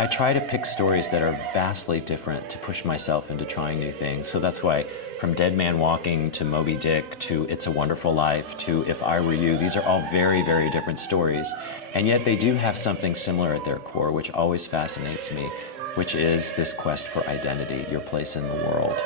I try to pick stories that are vastly different to push myself into trying new things. So that's why from Dead Man Walking to Moby Dick to It's a Wonderful Life to If I Were You, these are all very, very different stories. And yet they do have something similar at their core, which always fascinates me, which is this quest for identity, your place in the world.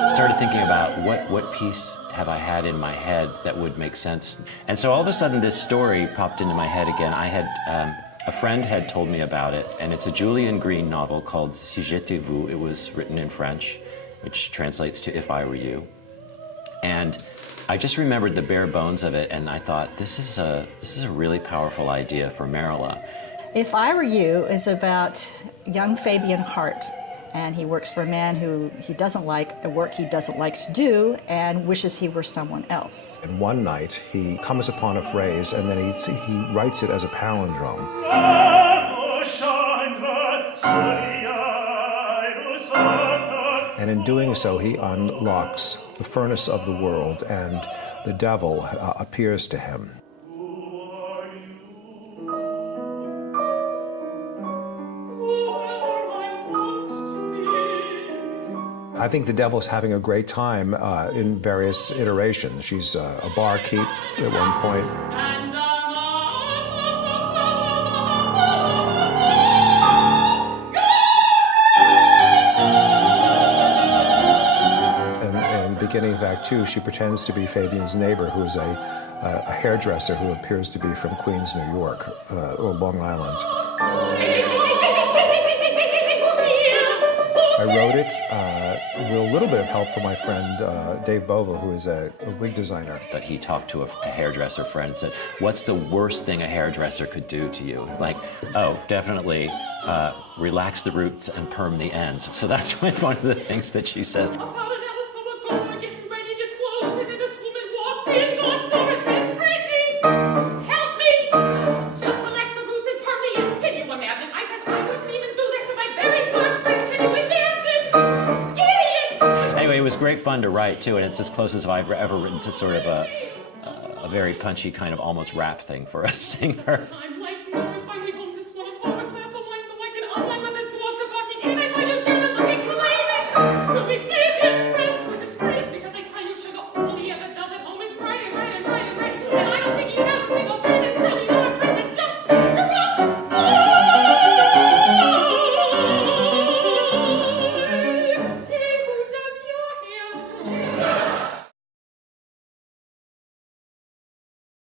I started thinking about what piece have I had in my head that would make sense. And so all of a sudden this story popped into my head again. I had, a friend had told me about it, and it's a Julian Green novel called Si j'étais vous. It was written in French, which translates to If I Were You. And I just remembered the bare bones of it, and I thought, this is a really powerful idea for Merola. If I Were You is about young Fabian Hart, and he works for a man who he doesn't like, a work he doesn't like to do, and wishes he were someone else. And one night, he comes upon a phrase, and then he writes it as a palindrome. And in doing so, he unlocks the furnace of the world, and the devil appears to him. I think the devil's having a great time in various iterations. She's a barkeep at one point. And in the beginning of Act 2, she pretends to be Fabian's neighbor, who is a hairdresser who appears to be from Queens, New York, or Long Island. I wrote it with a little bit of help from my friend Dave Bova, who is a wig designer. But he talked to a hairdresser friend and said, what's the worst thing a hairdresser could do to you? Like, oh, definitely relax the roots and perm the ends. So that's one of the things that she says. About an hour, someone going, getting ready to close, and then this woman walks in, knocked on and says, Brittany, help me! Just relax the roots and perm the ends. Can you imagine? I says, I wouldn't even do that to my very worst friend. Can you imagine? It was great fun to write too, and it's as close as I've ever written to sort of a very punchy kind of almost rap thing for a singer. I'm like, now we're finally home. Just want to pour a glass of wine so I can unwind when the dogs are barking. And I find you jealous looking claiming to be Fabian's friends, which is great because I tell you, sugar, all he ever does at home is write and write and write and write. And I don't think he has a single friend until he got a friend that just drops.